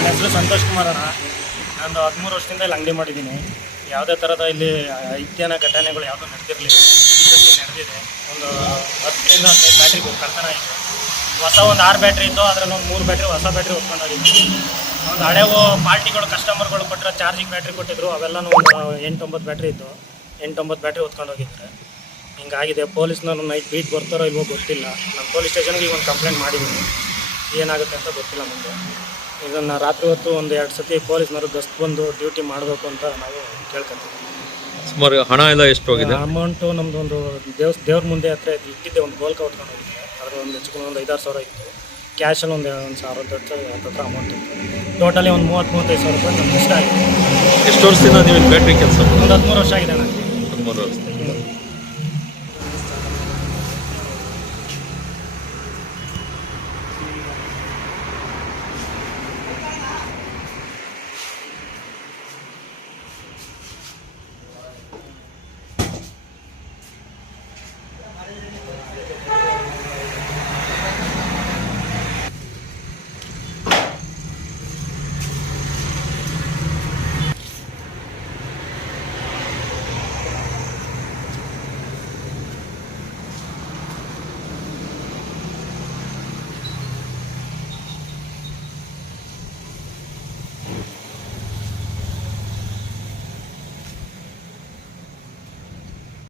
ನನ್ನ ಹೆಸರು ಸಂತೋಷ್ ಕುಮಾರ್ ಅಣ್ಣ. ನಾನು ಹದಿಮೂರು ವರ್ಷದಿಂದ ಇಲ್ಲಿ ಅಂಗಡಿ ಮಾಡಿದ್ದೀನಿ. ಯಾವುದೇ ಥರದ ಇಲ್ಲಿ ಇತ್ಯಾನ ಘಟನೆಗಳು ಯಾವುದೂ ನಡೆದಿರಲಿಲ್ಲ. ನಡೆದಿದೆ. ಒಂದು ಹತ್ತರಿಂದ ಹದಿನೈದು ಬ್ಯಾಟ್ರಿ ಕಳ್ತನ ಆಯಿತು ಹೊಸ ಒಂದು ಆರು ಬ್ಯಾಟ್ರಿ ಇತ್ತು. ಅದರಲ್ಲಿ ಒಂದು ಮೂರು ಬ್ಯಾಟ್ರಿ ಹೊಸ ಬ್ಯಾಟ್ರಿ ಹೋಗಿದ್ವಿ. ಒಂದು ಹಳೆವು ಪಾರ್ಟಿಗಳು ಕಸ್ಟಮರ್ಗಳು ಕೊಟ್ಟರೆ ಚಾರ್ಜಿಂಗ್ ಬ್ಯಾಟ್ರಿ ಕೊಟ್ಟಿದ್ರು. ಅವೆಲ್ಲನೂ ಒಂದು ಎಂಟೊಂಬತ್ತು ಬ್ಯಾಟ್ರಿ ಇತ್ತು. ಎಂಟೊಂಬತ್ತು ಬ್ಯಾಟ್ರಿ ಹೊತ್ಕೊಂಡು ಹೋಗಿದ್ದಾರೆ. ಹಿಂಗಾಗಿದೆ. ಪೊಲೀಸ್ನವ್ರು ನೈಟ್ ಬೀಟ್ ಬರ್ತಾರೋ ಇಲ್ವೋ ಗೊತ್ತಿಲ್ಲ. ನಾನು ಪೊಲೀಸ್ ಸ್ಟೇಷನ್ಗೆ ಈಗ ಒಂದು ಕಂಪ್ಲೇಂಟ್ ಮಾಡಿದ್ದೀನಿ. ಏನಾಗುತ್ತೆ ಅಂತ ಗೊತ್ತಿಲ್ಲ ಮುಂದೆ ಇದನ್ನು ರಾತ್ರಿ ಹೊತ್ತು ಒಂದು ಎರಡು ಸತಿ ಪೊಲೀಸ್ನವರು ಗಸ್ತ್ ಬಂದು ಡ್ಯೂಟಿ ಮಾಡಬೇಕು ಅಂತ ನಾವು ಕೇಳ್ಕೊಂತೀವಿ. ಸುಮಾರು ಹಣ ಎಲ್ಲ ಎಷ್ಟು ಹೋಗಿದೆ? ಅಮೌಂಟು ನಮ್ದು ಒಂದು ದೇವ್ಸ್ ದೇವ್ರ ಮುಂದೆ ಹತ್ರ ಇಟ್ಟಿದ್ದೆ ಒಂದು ಗೋಲ್ಕ ಹೊತ್ಕೊಂಡು ಹೋಗಿದ್ದೆ ಅದ್ರ ಒಂದು ಹೆಚ್ಚು ಕಮ್ಮಿ ಒಂದು ಐದಾರು ಸಾವಿರ ಇತ್ತು. ಕ್ಯಾಶಲ್ಲಿ ಒಂದು ಒಂದು ಸಾವಿರ ಹತ್ತು ಹತ್ರ ಅಮೌಂಟ್ ಇತ್ತು. ಟೋಟಲಿ ಒಂದು ಮೂವತ್ತು ಮೂವತ್ತೈದು ಸಾವಿರ ರೂಪಾಯಿ ನಮ್ಗೆ ಇಷ್ಟ ಆಯಿತು ಎಷ್ಟು ವರ್ಷದಿಂದ ನೀವು ಇಲ್ಲಿ ಬ್ಯಾಟ್ರಿ ಕೆಲಸ ಒಂದು ಹದಿಮೂರು ವರ್ಷ ಆಗಿದೆ ನನಗೆ ಹದಿಮೂರು ವರ್ಷ.